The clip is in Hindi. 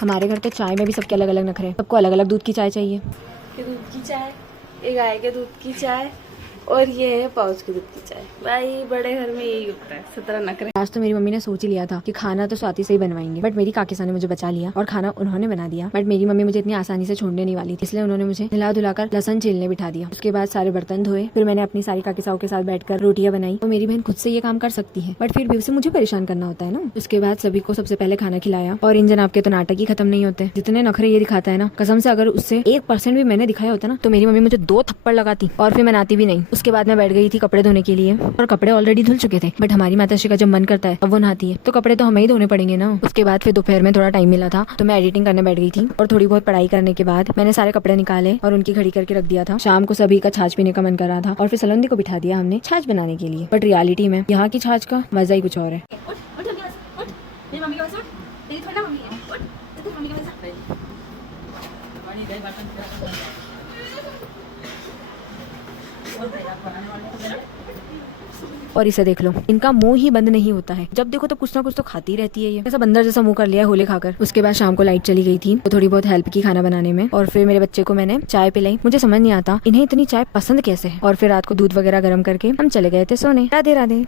हमारे घर तो चाय में भी सबके अलग अलग नखरे, सबको अलग अलग दूध की चाय चाहिए। दूध की चाय, एक गाय के दूध की चाय और ये है पाउच के दूध की चाय। भाई बड़े घर में यही होता है, 17 नखरे। आज तो मेरी मम्मी ने सोच ही लिया था कि खाना तो स्वाति से ही बनवाएंगे, बट मेरी काकीसा ने मुझे बचा लिया और खाना उन्होंने बना दिया। बट मेरी मम्मी मुझे इतनी आसानी से छोड़ने नहीं वाली थी, इसलिए उन्होंने मुझे हिला धुलाकर लहसन छीलने बिठा दिया। उसके बाद सारे बर्तन धोए, फिर मैंने अपनी सारी काकीसाओं के साथ बैठकर रोटियां बनाई। तो मेरी बहन खुद से ये काम कर सकती है, बट फिर भी उसे मुझे परेशान करना होता है ना। उसके बाद सभी को सबसे पहले खाना खिलाया और इन जनाब के तो नाटक ही खत्म नहीं होते। जितने नखरे ये दिखाता है ना, कसम से अगर उससे 1% भी मैंने दिखाया होता ना तो मेरी मम्मी मुझे 2 थप्पड़ लगाती और फिर मैं नहाती भी नहीं। उसके बाद मैं बैठ गई थी कपड़े धोने के लिए और कपड़े ऑलरेडी धुल चुके थे, बट हमारी माताश्री का जब मन करता है अब वो नहाती है तो कपड़े तो हमें ही धोने पड़ेंगे ना। उसके बाद फिर दोपहर में थोड़ा टाइम मिला था तो मैं एडिटिंग करने बैठ गई थी और थोड़ी बहुत पढ़ाई करने के बाद मैंने सारे कपड़े निकाले और उनकी घड़ी करके रख दिया था। शाम को सभी का छाछ पीने का मन कर रहा था और फिर सलोंदी को बिठा दिया हमने छाछ बनाने के लिए, बट रियलिटी में यहाँ की छाछ का मजा ही कुछ और है। और इसे देख लो, इनका मुंह ही बंद नहीं होता है, जब देखो तो कुछ ना कुछ तो खाती रहती है। ये ऐसा बंदर जैसा मुंह कर लिया होले खाकर। उसके बाद शाम को लाइट चली गई थी तो थोड़ी बहुत हेल्प की खाना बनाने में और फिर मेरे बच्चे को मैंने चाय पिलाई। मुझे समझ नहीं आता इन्हें इतनी चाय पसंद कैसे है। और फिर रात को दूध वगैरह गर्म करके हम चले गए थे सोने। राधे राधे।